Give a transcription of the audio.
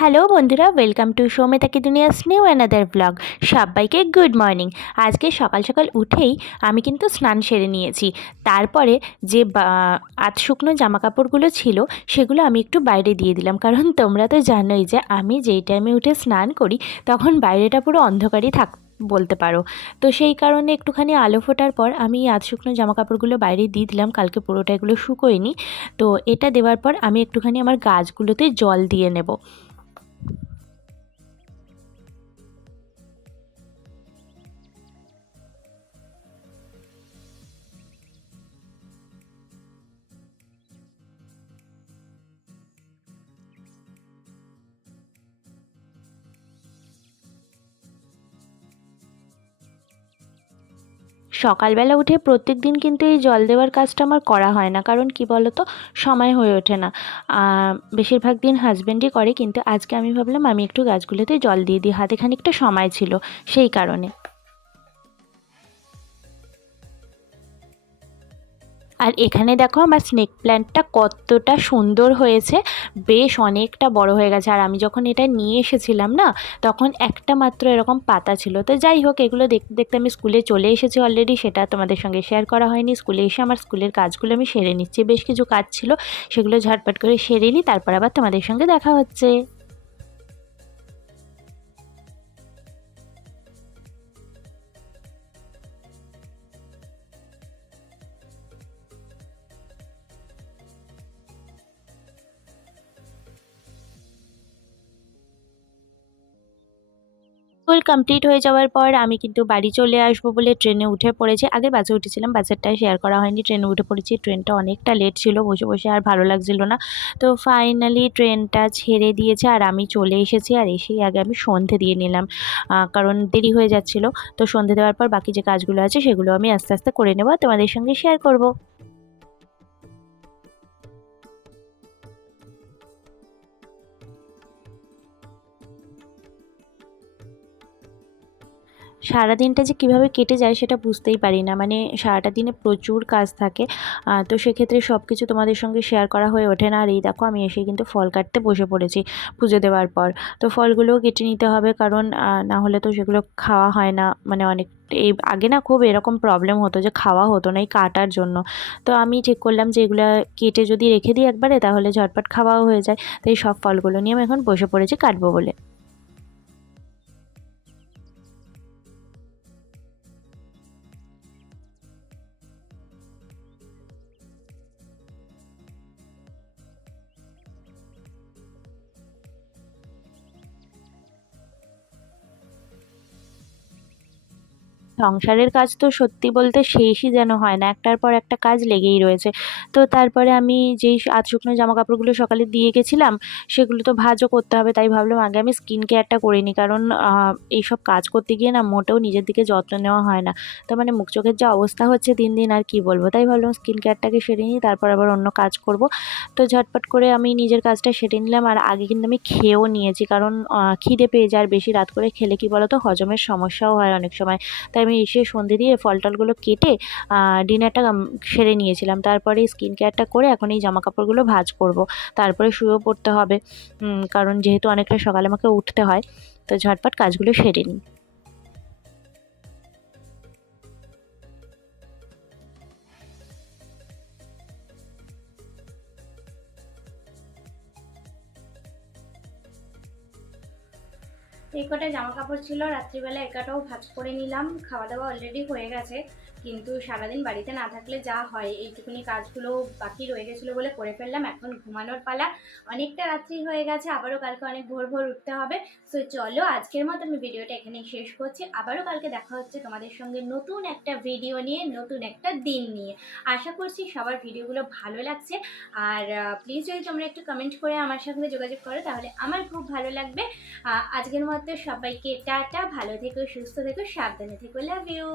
Hello বন্ধুরা, welcome to Soumita কিডুনিয়াস new another blog. সবাইকে গুড মর্নিং। আজকে সকাল সকাল উঠেই আমি কিন্তু স্নান সেরে নিয়েছি। তারপরে যে আধ শুকনো জামা কাপড়গুলো ছিল সেগুলো আমি একটু বাইরে দিয়ে দিলাম, কারণ তোমরা তো জানোই যে আমি যেই টাইমে উঠে স্নান করি তখন বাইরেটা পুরো অন্ধকারই বলতে পারো। তো সেই কারণে একটুখানি আলো ফোটার পর আমি আধ শুকনো জামা কাপড়গুলো বাইরে দিয়ে দিলাম, কালকে পুরোটা এগুলো শুকোয়নি। তো এটা দেওয়ার পর আমি একটুখানি আমার গাছগুলোতে জল দিয়ে নেব। সকালবেলা উঠে প্রত্যেক দিন কিন্তু এই জল দেওয়ার কাজটা আমার করা হয় না, কারণ কি বলো তো, সময় হয়ে ওঠে না। বেশিরভাগ দিন হাজব্যান্ডই করে, কিন্তু আজকে আমি ভাবলাম আমি একটু গাছগুলোতে জল দিয়ে দিই, হাতে খানিকটা সময় ছিল সেই কারণে। আর এখানে দেখো আমার স্নেক প্ল্যান্টটা কতটা সুন্দর হয়েছে, বেশ অনেকটা বড় হয়ে গেছে। আর আমি যখন এটা নিয়ে এসেছিলাম না, তখন একটা মাত্র এরকম পাতা ছিল। তো যাই হোক, এগুলো দেখতে দেখতে আমি স্কুলে চলে এসেছি অলরেডি, সেটা তোমাদের সঙ্গে শেয়ার করা হয়নি। স্কুলে এসে আমার স্কুলের কাজগুলো আমি সেরে নিচ্ছি, বেশ কিছু কাজ ছিল সেগুলো ঝটপট করে সেরে নিই, তারপর আবার তোমাদের সঙ্গে দেখা হচ্ছে। স্কুল কমপ্লিট হয়ে যাওয়ার পর আমি কিন্তু বাড়ি চলে আসবো বলে ট্রেনে উঠে পড়েছি। আগে বাসে উঠেছিলাম, বাসেরটা শেয়ার করা হয়নি। ট্রেনে উঠে পড়েছি, ট্রেনটা অনেকটা লেট ছিল, বসে বসে আর ভালো লাগছিল না। তো ফাইনালি ট্রেনটা ছেড়ে দিয়েছে আর আমি চলে এসেছি। আর এসেই আগে আমি সন্ধে দিয়ে নিলাম, কারণ দেরি হয়ে যাচ্ছিলো। তো সন্ধে দেওয়ার পর বাকি যে কাজগুলো আছে সেগুলো আমি আস্তে আস্তে করে নেবো, তোমাদের সঙ্গে শেয়ার করব। সারাদিনটা যে কীভাবে কেটে যায় সেটা বুঝতেই পারি না, মানে সারাটা দিনে প্রচুর কাজ থাকে। তো সেক্ষেত্রে সব কিছু তোমাদের সঙ্গে শেয়ার করা হয়ে ওঠে না। আর এই দেখো, আমি এসে কিন্তু ফল কাটতে বসে পড়েছি পুজো দেওয়ার পর। তো ফলগুলোও কেটে নিতে হবে, কারণ না হলে তো সেগুলো খাওয়া হয় না। মানে অনেক এই আগে না খুব এরকম প্রবলেম হতো যে খাওয়া হতো না এই কাটার জন্য। তো আমি ঠিক করলাম যে এগুলো কেটে যদি রেখে দিই একবারে, তাহলে ঝটপট খাওয়াও হয়ে যায়। তো এই সব ফলগুলো নিয়ে আমি এখন বসে পড়েছি কাটবো বলে। সংসারের কাজ তো সত্যি বলতে শেষই যেন হয় না, একটার পর একটা কাজ লেগেই রয়েছে। তো তারপরে আমি যেই আধ শুকনো জামা কাপড়গুলো সকালে দিয়ে গেছিলাম, সেগুলো তো ভাঁজও করতে হবে, তাই ভাবলাম আগে আমি স্কিন কেয়ারটা করে নিই, কারণ এইসব কাজ করতে গিয়ে না মোটেও নিজের দিকে যত্ন নেওয়া হয় না। তো মানে মুখ চোখের যা অবস্থা হচ্ছে দিন দিন, আর কি বলবো, তাই ভাবলাম স্কিন কেয়ারটাকে সেরে নিই, তারপর আবার অন্য কাজ করব। তো ঝটপট করে আমি নিজের কাজটা সেরে নিলাম। আর আগে কিন্তু আমি খেয়েও নিয়েছি, কারণ খিদে পেয়ে যায়, আর বেশি রাত করে খেলে কি বলো তো, হজমের সমস্যাও হয় অনেক সময়। তাই আমি এসে সন্ধে দিয়ে ফল টলগুলো কেটে ডিনারটা সেরে নিয়েছিলাম। তারপরে স্কিন কেয়ারটা করে এখন এই জামা কাপড়গুলো ভাঁজ করব, তারপরে শুয়েও পড়তে হবে। কারণ যেহেতু অনেকটা সকালে আমাকে উঠতে হয়, তো ঝটপট কাজগুলো সেরে নিই। এই কটা জামা কাপড় ছিল, রাত্রিবেলা একাটাও ভাঁজ করে নিলাম। খাওয়া দাওয়া অলরেডি হয়ে গেছে, কিন্তু সারাদিন বাড়িতে না থাকলে যা হয়, এইটুকুনি কাজগুলো বাকি রয়ে গেছিলো বলে করে ফেললাম। এখন ঘুমানোর পালা, অনেকটা রাত্রি হয়ে গেছে, আবারও কালকে অনেক ভোর ভোর উঠতে হবে। সো চলো, আজকের মতো আমি ভিডিওটা এখানেই শেষ করছি। আবারও কালকে দেখা হচ্ছে তোমাদের সঙ্গে নতুন একটা ভিডিও নিয়ে, নতুন একটা দিন নিয়ে। আশা করছি সবার ভিডিওগুলো ভালো লাগছে। আর প্লিজ যদি তোমরা একটু কমেন্ট করে আমার সঙ্গে যোগাযোগ করো, তাহলে আমার খুব ভালো লাগবে। আজকের মতো সবাইকে টাটা, ভালো থেকো, সুস্থ থেকো, সাবধানে থেকো, লাভ ইউ।